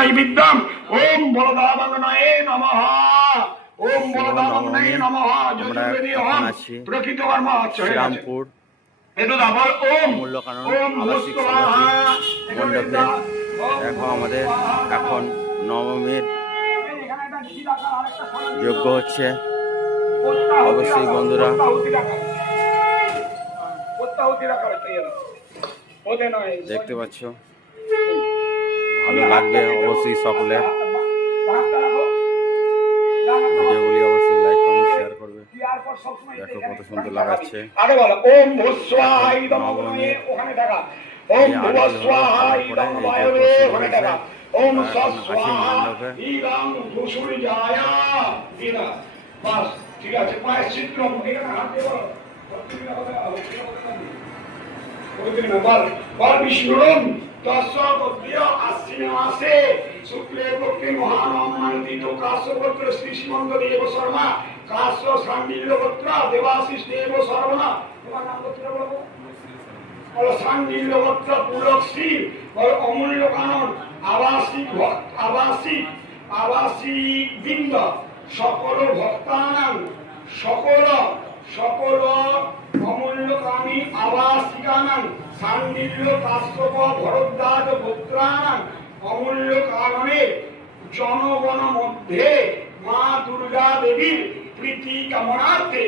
নৈবেদ্যম ওম বলদাবাঙ্গনায়ে নমঃ ওম বলদাবাঙ্গনায়ে নমঃ যজুর্বেদী ওম প্রকৃত কর্ম শ্রীরামপুর এতো দাবল ওম মূল্যকানন ওম আবাসিক ভূস্বাহা সমিতি মণ্ডপে দেখো আমাদের এখন নবমীর যজ্ঞ হচ্ছে। অবশ্যই বন্ধুরা দেখতে পাচ্ছ, ভালো লাগবে অবশ্যই সকলে। ভিডিওগুলি অবশ্যই লাইক কমেন্ট শেয়ার করবে। দেখো কত সুন্দর লাগাচ্ছে। ওম ভূস্বাহাই নমঃ ওখানে থাকা ওম ভূস্বাহাই নমঃ ওখানে থাকা ওম স্বাহা ইরাম ভূসুরিজায়া ইরা বাস ঠিক আছে। পায়ের চিত্র এখানে হাত দিয়ে বলো বল বিষ্ণুরম তস্য আশ্বিন মাসে শুক্লে পক্ষে মহানন্দিত কাশ্যপত্র শ্রী শ্রীমন্ত দেব শর্মা কাশ্য সান্ডিল্যপত্র দেবাশিস দেব শর্মা। তোমার নাম কি বলবো? বলো সান্ডিল্যপত্র পুরশ্রী বলো অমূল্য কানন আবাসিক আবাসিক বৃন্দ সকল ভক্তানাং সকল অমূল্যকামী আবাসিকানাং সান্ডিল্য কাশ্যপ ভরদ্বাজ পুত্রানাং অমূল্য কাননে জনগণ মধ্যে মা দুর্গা দেবীর প্রীতি কামনার্থে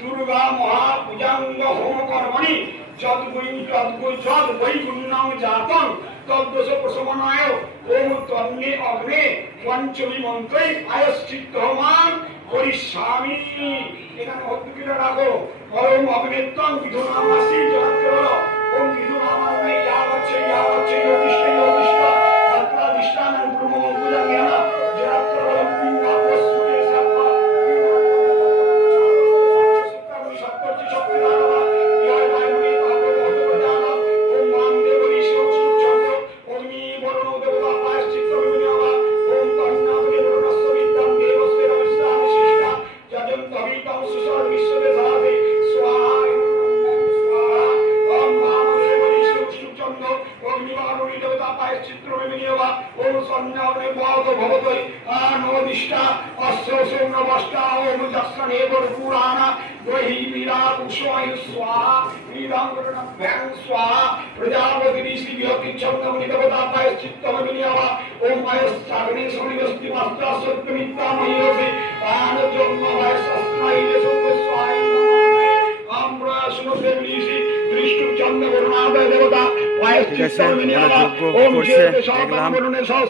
দুর্গা মহাপূজাঙ্গ হোম কর্মণি যদ বৈগুণ্যং জাতং তদ্দোষ প্রশমনায় ওম তন্মে অগ্নে পঞ্চমী মন্ত্রে আয়শ্চিত্ত হোমান করিষ্যামি। এখানে অদ্ভুত রাখো ওম অগ্নেত্তং বিধুনামাসি জগৎকে বলো ওম বিধুনামানে ইয়াবচ্ছে যোতিষ্ঠ তত্রা দিষ্টানং ব্রহ্মমঙ্গলং জ্ঞান জগৎকে বলো পিঙ্গা পশুকে সাত্তা সত্তামি সত্যচি শক্তিদানবা ইয় বায়ুমে তাপো ভগবদানা ওম বামদেব ঋষিং সূর্যচন্দ্র অগ্নি বরুণ দেবতা প্রায়শ্চিত্ত বিনিয়োগা ওম তন্নাগে বরুণস্য বিদ্যাং দেবস্য নমস্কামি শিষ্টা যজং তবিতং সুসর বিশ্বদেধাবে স্বাহা স্বাহা ওম বামদেব ঋষিং সূর্যচন্দ্র অগ্নি বরুণ দেবতা প্রায়শ্চিত্ত বিনিয়োগা ওম সন্ন্যাগ্নে বহত ভবতৈ নবদিষ্টা অস্য সৌম্যবষ্টা ওম দর্শনে পুরাণা গ্রহী মীরা কুশয় স্বাহা নীলাঙ্গরণভ্যাং স্বাহা প্রজাপতি ঋষি বিহতি ছন্দমণি দেবতা প্রায়শ্চিত্ত বিনিয়োগা ওম আয়শ্চাগ্নে শনিবস্তি মাস্তা সত্যমিত্তা মহিয়সি জন্ম বয়সস্মাইলে সৌম্যস্বায় আমরা শুনতে ঋষি দৃষ্টু চন্দ্র বরুণাদয় দেবতা প্রায়শ্চিত্ত বিনিয়োগা ওম করছে দেখলাম